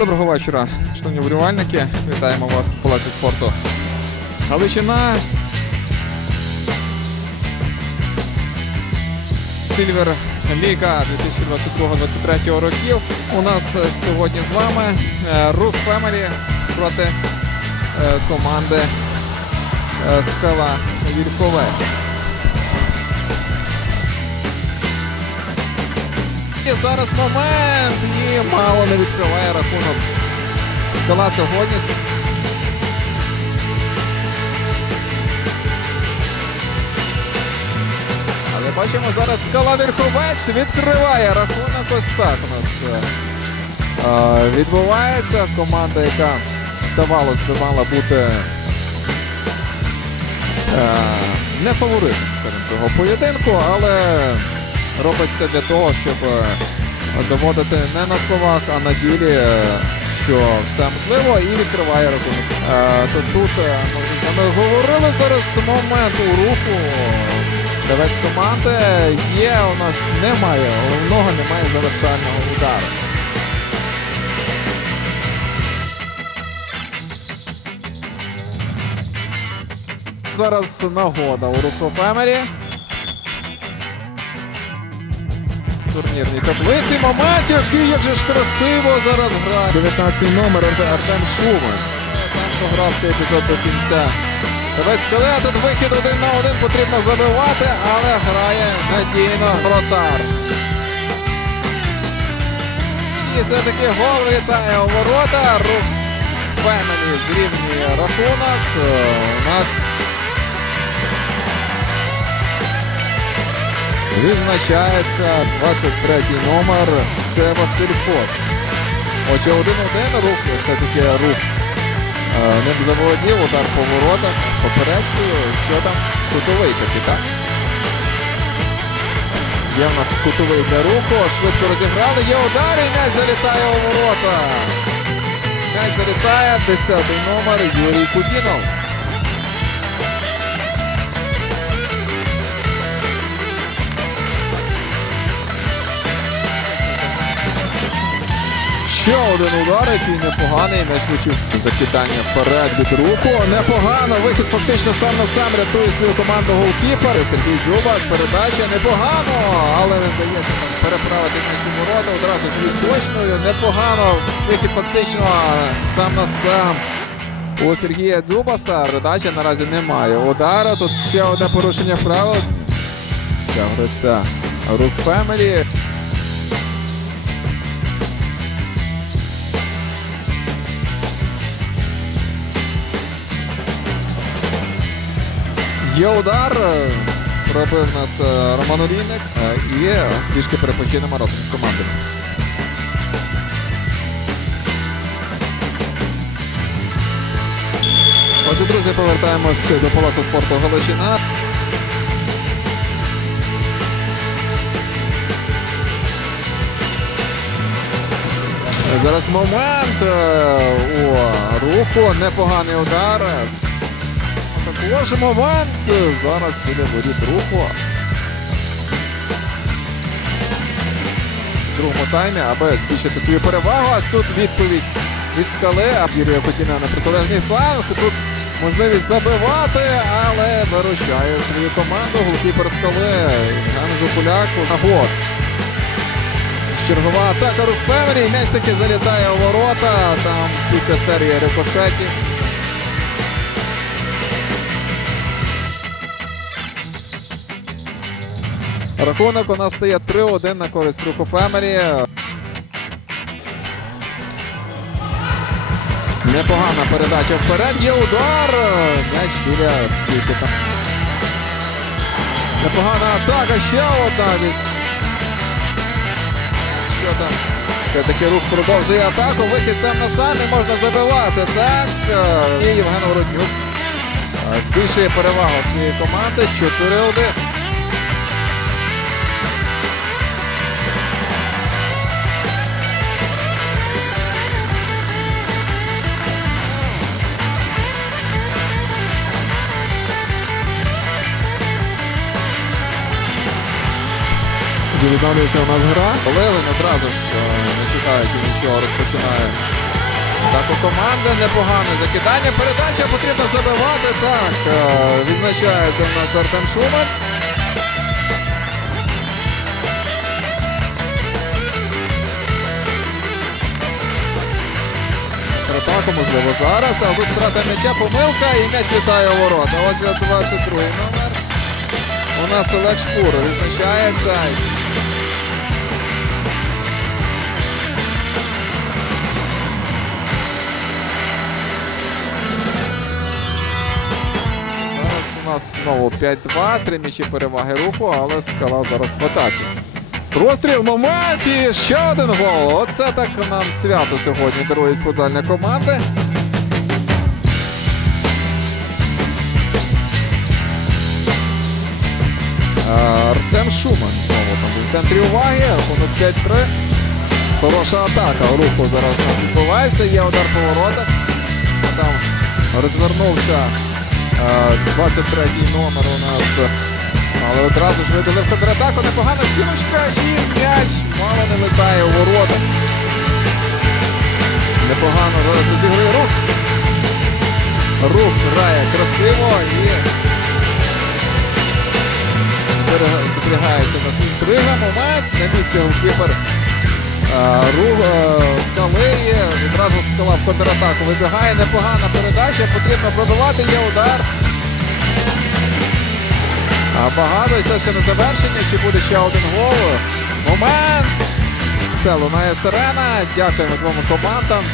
Доброго вечора, шановні вболівальники. Вітаємо вас в палаці спорту. Галичина. Сильвер Ліга 2022-2023 років. У нас сьогодні з вами е, Рух Фемелі проти е, команди е, Скала Вількове. І зараз момент і мало не відкриває рахунок. Скала сьогодні. Але бачимо зараз скала Верховець відкриває рахунок. Ось так у нас е, відбувається. Команда, яка здавалось би мала бути е, не фаворитом цього поєдинку, але робить все для того, щоб е, доводити не на словах, а на ділі, е, що все можливо, і відкриває рахунок. Е, то тут е, ми говорили зараз момент у руху. Давець команди є, у нас немає, головного немає завершального удару. Зараз нагода у руху Фемері. Турнірній таблиці. Момент, який як же ж красиво зараз грає. 19 номер Артем Шуман. Там пограв цей епізод до кінця. Кале, тут вихід один на один потрібно забивати, але грає надійно вратар. І це таки гол вітає у ворота. Рух Фемелі зрівнює рахунок. Е, У нас відзначається 23 номер. Це Василь Фот. Отже, один-один рух, все-таки рух е, ним заволодів, удар по воротах, поперечкою. Що там? Кутовий таки, так? Є в нас кутовий для руху, швидко розіграли, є удар і м'яч залітає у ворота. М'яч залітає, 10 номер Юрій Кудінов. Ще один удар, який непоганий. Влучив закидання вперед від руху. Непогано. Вихід фактично сам на сам рятує свою команду голкіпер. Сергій Дзюба. Передача непогано, але не вдається переправити у ворота. Одразу з відточною. Непогано. Вихід фактично сам на сам. У Сергія Дзюбаса передача наразі немає. Удара. Тут ще одне порушення правил. Ця гриця Рук Фемелі. Є удар. е, Пробив нас е, Роман Олійник. е, І е, трішки перепочинемо разом з командою. Отже, друзі, повертаємось до Палацу спорту Галичина. Зараз момент е, у руху. Непоганий удар. Також момент зараз біля воріт руху. В другому таймі, аби збільшити свою перевагу. Ось тут відповідь від скали. А Юрія Котіна на протилежний фланг. Тут можливість забивати, але виручає свою команду. Голкіпер скали. Жупуляк у нагод. Чергова атака рук Фемері. М'яч таки залітає у ворота. Там після серії рикошетів. Рахунок у нас стає 3-1 на користь руху Фемері. Непогана передача вперед. Є удар. М'яч біля стійки. Непогана атака. Ще одна від. Що там? Все-таки рух продовжує атаку. Вихід сам на сам можна забивати. Так. І Євген Городнюк е, збільшує перевагу своєї команди. 4-1. Відновлюється у нас гра. Левин одразу ж, е, не чекаючи нічого, розпочинає Так у команди непогане закидання. Передача потрібно забивати. Так, е, відзначається в нас Артем Шуман. Атаку можливо зараз, а тут втрата м'яча, помилка і м'яч літає у ворота. Отже, 22 номер. У нас Олег Шпур відзначається. Нас знову 5-2, три м'ячі переваги руху, але скала зараз в атаці. Простріл в моменті, ще один гол. Оце так нам свято сьогодні дарують футзальні команди. Е, Артем Шуман знову там в центрі уваги, рахунок 5-3. Хороша атака. Руху зараз відбувається. Є удар по воротах. Там розвернувся 23-й номер у нас. Але одразу ж видали в контратаку. Непогана стіночка і м'яч мало не летає у ворота. Непогано зараз розігрує рух. Рух грає красиво і зберігається на інтрига. Момент на місці голкіпер. Рух е. Відразу скала в контратаку вибігає. Непогана передача. Потрібно пробивати. Є удар. А багато і це ще не завершення. Чи буде ще один гол? Момент. Все, лунає сирена. Дякуємо двом командам.